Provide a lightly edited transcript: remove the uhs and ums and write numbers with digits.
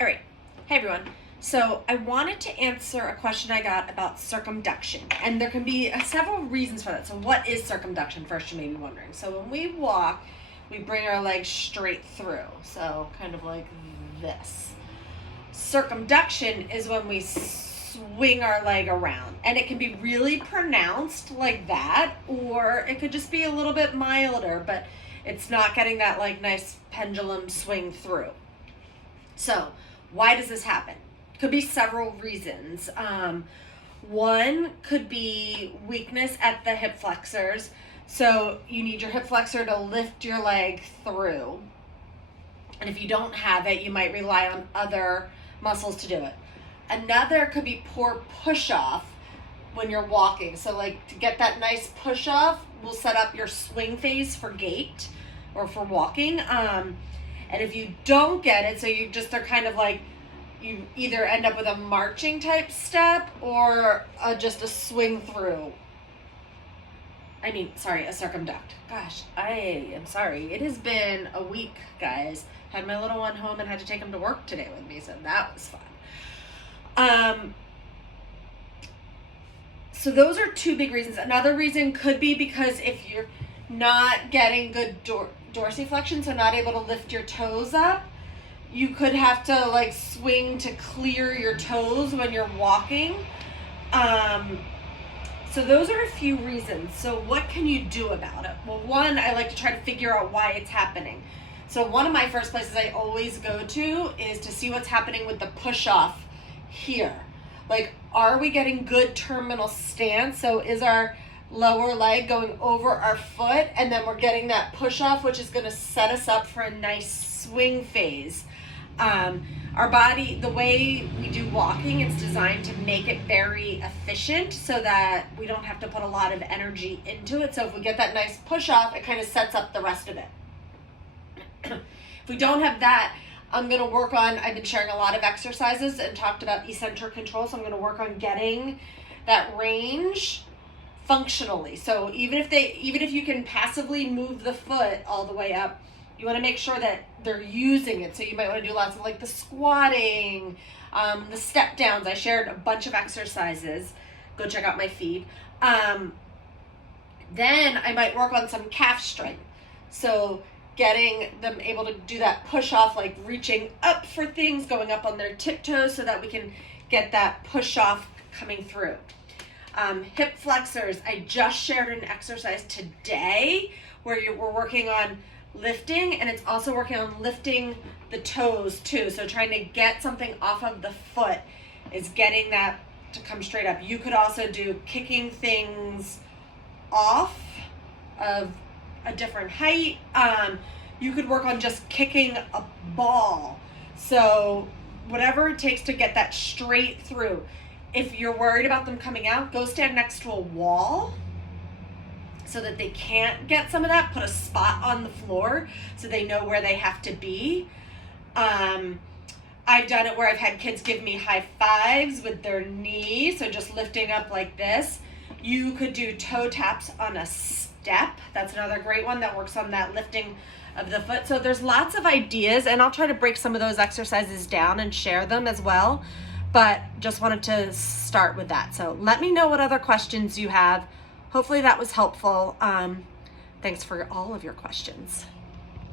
All right. Hey, everyone. So I wanted to answer a question I got about circumduction, and there can be several reasons for that. So what is circumduction? First, you may be wondering. So when we walk, we bring our legs straight through. So kind of like this. Circumduction is when we swing our leg around, and it can be really pronounced like that, or it could just be a little bit milder, but it's not getting that like nice pendulum swing through. So why does this happen? Could be several reasons. One could be weakness at the hip flexors. So you need your hip flexor to lift your leg through. And if you don't have it, you might rely on other muscles to do it. Another could be poor push off when you're walking. So like to get that nice push off, we'll set up your swing phase for gait or for walking. And if you don't get it, so you just are kind of like, you either end up with a marching type step or just a swing through. A circumduct. Gosh, I am sorry. It has been a week, guys. Had my little one home and had to take him to work today with me, so that was fun. So those are two big reasons. Another reason could be because if you're not getting good dorsiflexion, so not able to lift your toes up, you could have to like swing to clear your toes when you're walking. So those are a few reasons. So what can you do about it? Well, one, I like to try to figure out why it's happening. So one of my first places I always go to is to see what's happening with the push off here. Like, are we getting good terminal stance? So is our lower leg going over our foot, and then we're getting that push off, which is going to set us up for a nice swing phase. Our body, the way we do walking, it's designed to make it very efficient so that we don't have to put a lot of energy into it. So if we get that nice push off, it kind of sets up the rest of it. If we don't have that, I've been sharing a lot of exercises and talked about eccentric control. So I'm going to work on getting that range functionally. So even if you can passively move the foot all the way up, you want to make sure that they're using it. So you might want to do lots of like the squatting, the step downs. I shared a bunch of exercises. Go check out my feed. Then I might work on some calf strength. So getting them able to do that push off, like reaching up for things, going up on their tiptoes so that we can get that push off coming through. Hip flexors. I just shared an exercise today where we're working on lifting, and it's also working on lifting the toes too. So trying to get something off of the foot is getting that to come straight up. You could also do kicking things off of a different height. You could work on just kicking a ball. So whatever it takes to get that straight through. If you're worried about them coming out, go stand next to a wall so that they can't get some of that. Put a spot on the floor so they know where they have to be. I've done it where I've had kids give me high fives with their knees, so just lifting up like this. You could do toe taps on a step. That's another great one that works on that lifting of the foot. So there's lots of ideas, and I'll try to break some of those exercises down and share them as well. But just wanted to start with that. So let me know what other questions you have. Hopefully that was helpful. Thanks for all of your questions.